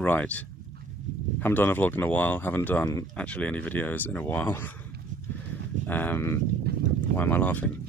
Right. Haven't done a vlog in a while, haven't done actually any videos in a while. Why am I laughing?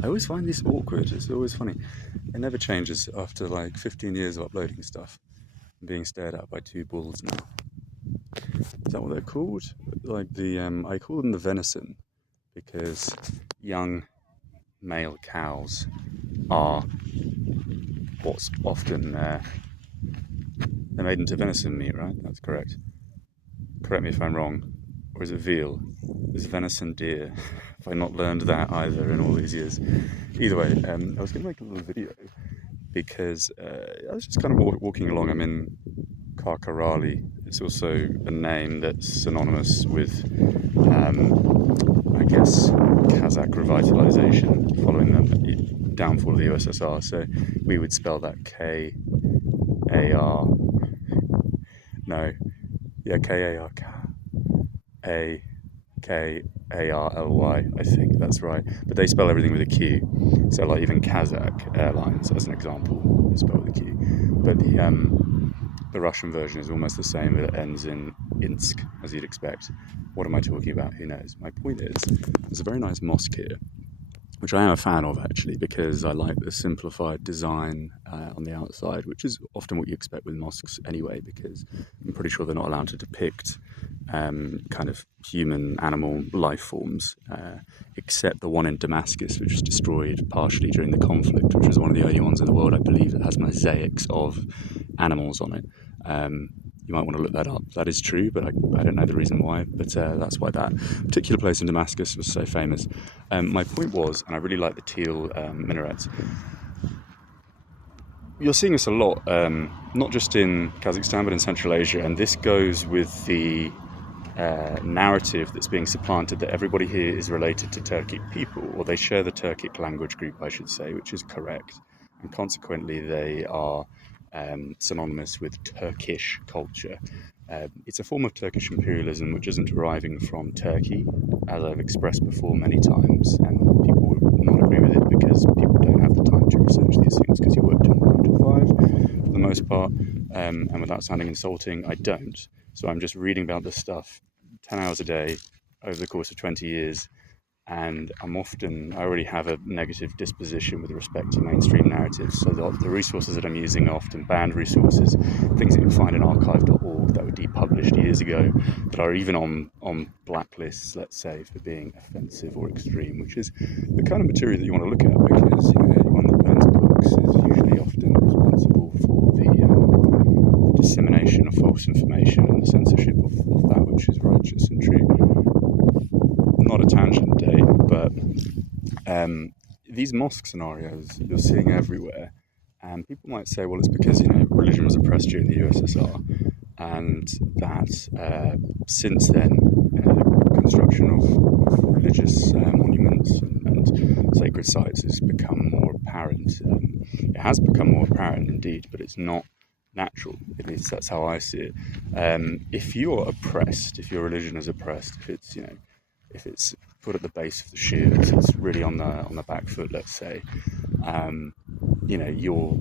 I always find this awkward, it's always funny. It never changes after like 15 years of uploading stuff and being stared at by two bulls now. Is that what they're called? Like I call them the venison because young male cows are what's often, they're made into venison meat, right? That's correct. Correct me if I'm wrong. Or is it veal? Is venison deer? Have I not learned that either in all these years? Either way, I was going to make a little video because I was just kind of walking along. I'm in Karkaraly. It's also a name that's synonymous with, I guess, Kazakh revitalization following the downfall of the USSR. So we would spell that K-A-R. No. Yeah, K-A-R-K-A-K-A-R-L-Y, I think that's right. But they spell everything with a Q. So like even Kazakh Airlines, as an example, they spell with a Q. But the Russian version is almost the same, but it ends in Insk, as you'd expect. What am I talking about? Who knows? My point is, there's a very nice mosque here, which I am a fan of actually, because I like the simplified design on the outside, which is often what you expect with mosques anyway, because I'm pretty sure they're not allowed to depict kind of human, animal life forms, except the one in Damascus, which was destroyed partially during the conflict, which was one of the only ones in the world, I believe, that has mosaics of animals on it. You might want to look that up. That is true, but I don't know the reason why. But that's why that particular place in Damascus was so famous. My point was, and I really like the teal minarets, you're seeing this a lot, not just in Kazakhstan, but in Central Asia. And this goes with the narrative that's being supplanted that everybody here is related to Turkic people, or they share the Turkic language group, I should say, which is correct. And consequently, they are synonymous with Turkish culture. It's a form of Turkish imperialism which isn't deriving from Turkey, as I've expressed before many times, and people would not agree with it because people don't have the time to research these things because you work 9 to 5 for the most part, and without sounding insulting, I don't. So I'm just reading about this stuff 10 hours a day over the course of 20 years, and I already have a negative disposition with respect to mainstream narratives, so the resources that I'm using are often banned resources, things that you'll find in archive.org that were depublished years ago, that are even on blacklists, let's say, for being offensive or extreme, which is the kind of material that you want to look at, because anyone that bans books is usually often responsible for the dissemination of false information and the censorship of that which is righteous and true. Not a tangent day, but these mosque scenarios you're seeing everywhere, and people might say, well, it's because religion was oppressed during the USSR, and that since then the construction of religious monuments and sacred sites has become more apparent. It has become more apparent indeed, but it's not natural. At least that's how I see it. If you're oppressed, if your religion is oppressed, if it's put at the base of the shoe, it's really on the back foot, let's say, you're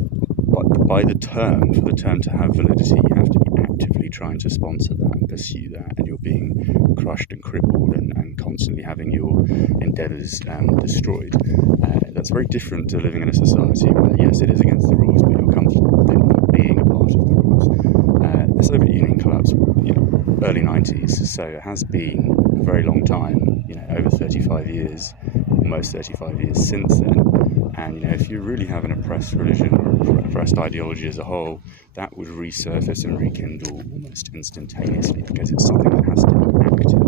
by the term, for the term to have validity, you have to be actively trying to sponsor that and pursue that, and you're being crushed and crippled and constantly having your endeavours destroyed. That's very different to living in a society where, yes, it is against the rules, but you're comfortable with it not being a part of the rules. The Soviet Union collapsed, early 90s, so it has been a very long time, over 35 years, almost 35 years since then. And if you really have an oppressed religion or oppressed ideology as a whole, that would resurface and rekindle almost instantaneously, because it's something that has to be active.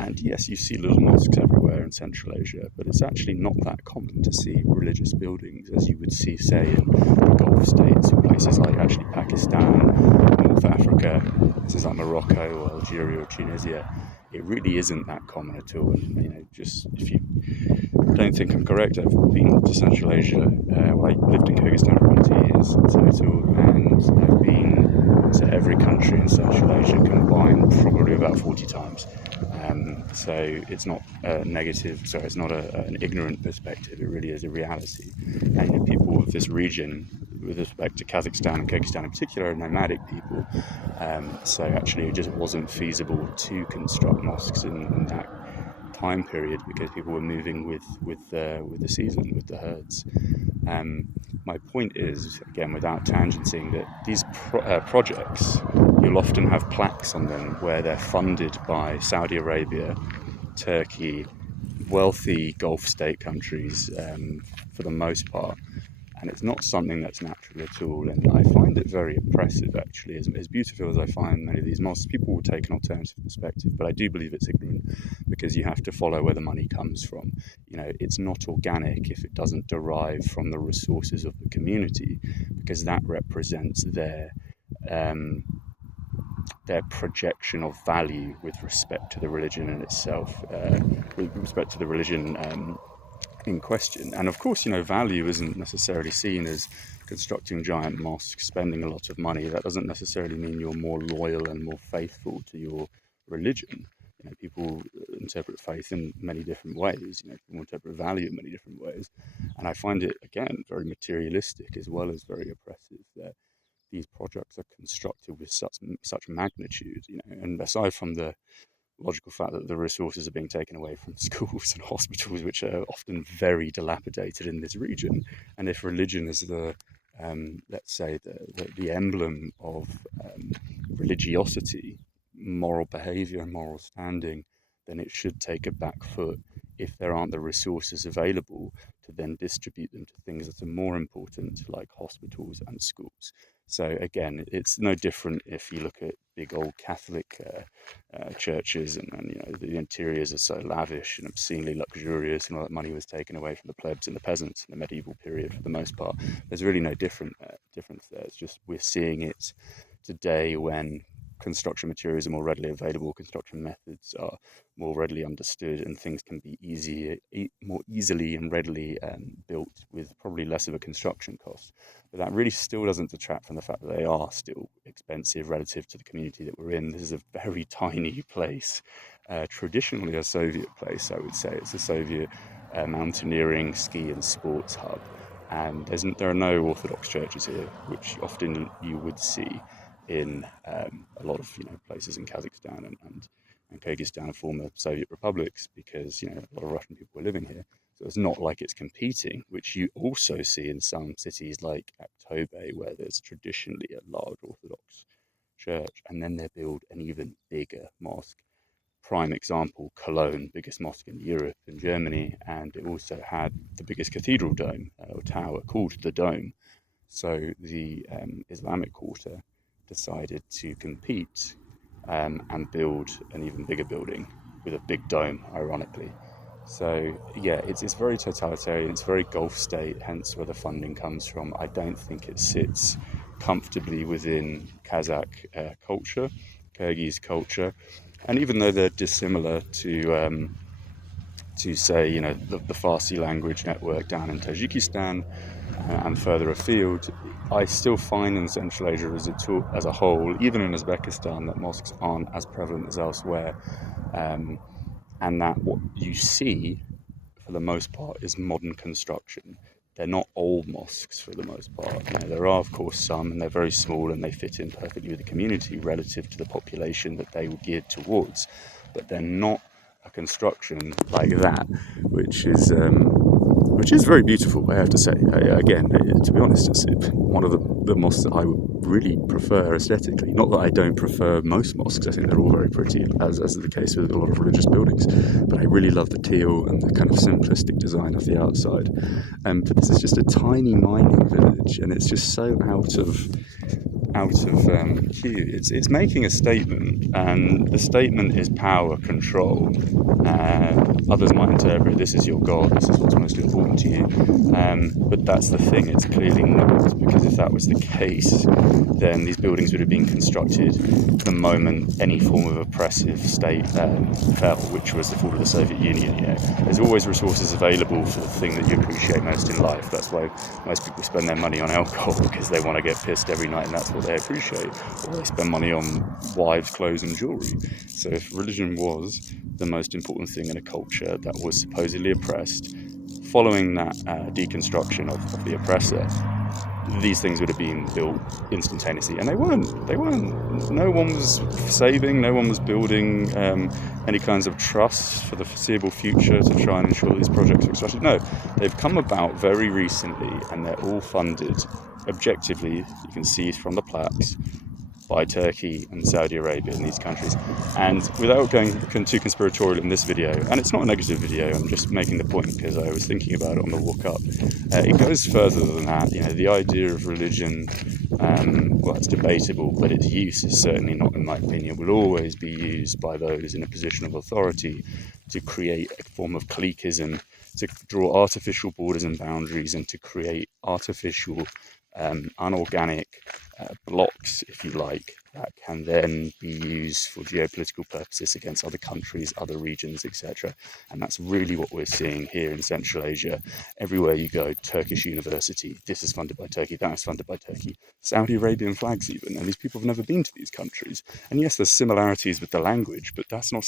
And yes, you see little mosques everywhere in Central Asia, but it's actually not that common to see religious buildings as you would see, say, in the Gulf states or places like actually Pakistan, North Africa, places like Morocco or Algeria or Tunisia. It really isn't that common at all. And just if you don't think I'm correct, I've been to Central Asia. I lived in Kyrgyzstan for about 2 years in total, and I've been to every country in Central Asia combined probably about 40 times. So it's not a negative, sorry, it's not an ignorant perspective, it really is a reality. And people of this region with respect to Kazakhstan and Kyrgyzstan in particular, are nomadic people. So actually it just wasn't feasible to construct mosques in that time period because people were moving with the season, with the herds. My point is, again, without tangenting, that these projects, you'll often have plaques on them where they're funded by Saudi Arabia, Turkey, wealthy Gulf state countries, for the most part. And it's not something that's natural at all. And I find it very oppressive, actually. As beautiful as I find many of these mosques, people will take an alternative perspective, but I do believe it's ignorant because you have to follow where the money comes from. It's not organic if it doesn't derive from the resources of the community, because that represents their projection of value with respect to the religion in itself, with respect to the religion in question. And of course, value isn't necessarily seen as constructing giant mosques, spending a lot of money. That doesn't necessarily mean you're more loyal and more faithful to your religion. People interpret faith in many different ways. People interpret value in many different ways. And I find it, again, very materialistic as well as very oppressive that these projects are constructed with such magnitude, and aside from the logical fact that the resources are being taken away from schools and hospitals, which are often very dilapidated in this region. And if religion is let's say, the emblem of religiosity, moral behavior, and moral standing, then it should take a back foot if there aren't the resources available to then distribute them to things that are more important, like hospitals and schools. So again, it's no different if you look at big old Catholic churches, and the interiors are so lavish and obscenely luxurious, and all that money was taken away from the plebs and the peasants in the medieval period for the most part. There's really no difference there. It's just we're seeing it today when construction materials are more readily available, construction methods are more readily understood, and things can be more easily and readily built with probably less of a construction cost. But that really still doesn't detract from the fact that they are still expensive relative to the community that we're in. This is a very tiny place, traditionally a Soviet place, I would say. It's a Soviet mountaineering, ski and sports hub. And there are no Orthodox churches here, which often you would see in a lot of places in Kazakhstan and Kyrgyzstan, former Soviet republics, because a lot of Russian people were living here. So it's not like it's competing, which you also see in some cities like Aktobe, where there's traditionally a large Orthodox church, and then they build an even bigger mosque. Prime example, Cologne, biggest mosque in Europe and Germany, and it also had the biggest cathedral dome or tower called the Dome. So the Islamic Quarter decided to compete and build an even bigger building with a big dome, ironically. So yeah, it's very totalitarian, it's very Gulf state, hence where the funding comes from. I don't think it sits comfortably within Kazakh culture, Kyrgyz culture, and even though they're dissimilar to say, the Farsi language network down in Tajikistan and further afield, I still find in Central Asia as a whole, even in Uzbekistan, that mosques aren't as prevalent as elsewhere, and that what you see, for the most part, is modern construction. They're not old mosques for the most part. There are, of course, some, and they're very small, and they fit in perfectly with the community relative to the population that they were geared towards. But they're not a construction like that, which is very beautiful, I have to say. Again, to be honest, it's one of the mosques that I would really prefer aesthetically. Not that I don't prefer most mosques, I think they're all very pretty, as is the case with a lot of religious buildings, but I really love the teal and the kind of simplistic design of the outside. But this is just a tiny mining village, and it's just so out of cue. It's making a statement, and the statement is power, control. Others might interpret this is your God, this is what's most important to you, but that's the thing, it's clearly not, because if that was the case, then these buildings would have been constructed the moment any form of oppressive state fell, which was the fall of the Soviet Union. There's always resources available for the thing that you appreciate most in life. That's why most people spend their money on alcohol, because they want to get pissed every night and that's what they appreciate, or they spend money on wives, clothes and jewellery. So if religion was the most important thing in a culture that was supposedly oppressed, following that deconstruction of the oppressor, these things would have been built instantaneously, and they weren't. No one was saving, no one was building any kinds of trust for the foreseeable future to try and ensure these projects were successful. No, they've come about very recently, and they're all funded objectively. You can see from the plaques, by Turkey and Saudi Arabia and these countries. And without going too conspiratorial in this video, and it's not a negative video, I'm just making the point because I was thinking about it on the walk up, it goes further than that. The idea of religion, well, it's debatable, but its use is certainly not, in my opinion, will always be used by those in a position of authority to create a form of cliquism, to draw artificial borders and boundaries, and to create artificial unorganic blocks, if you like, that can then be used for geopolitical purposes against other countries, other regions, etc. And that's really what we're seeing here in Central Asia. Everywhere you go, Turkish university, this is funded by Turkey, that is funded by Turkey, Saudi Arabian flags even, and these people have never been to these countries. And yes, there's similarities with the language, but that's not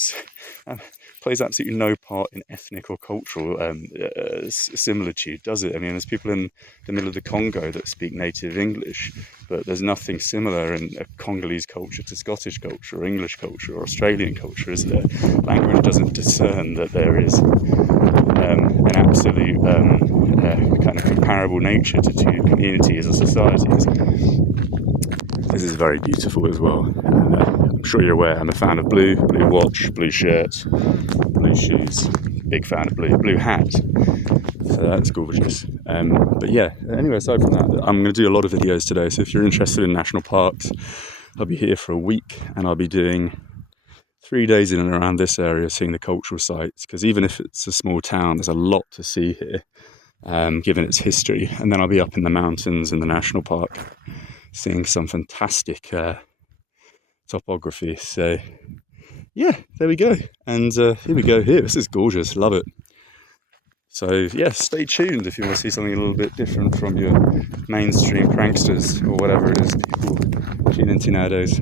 plays absolutely no part in ethnic or cultural similitude, does it? I mean, there's people in the middle of the Congo that speak native English, but there's nothing similar in a Congolese culture to Scottish culture or English culture or Australian culture, is there? Language doesn't discern that there is an absolute kind of comparable nature to two communities or societies. This is very beautiful as well. I'm sure you're aware I'm a fan of blue watch, blue shirt, blue shoes, big fan of blue hat. So that's gorgeous. But yeah, anyway, aside from that, I'm going to do a lot of videos today. So if you're interested in national parks, I'll be here for a week, and I'll be doing 3 days in and around this area, seeing the cultural sites, because even if it's a small town, there's a lot to see here, given its history. And then I'll be up in the mountains in the national park, seeing some fantastic topography. So yeah, there we go. And here we go here. This is gorgeous. Love it. So yeah, stay tuned if you want to see something a little bit different from your mainstream pranksters or whatever it is people tune into nowadays.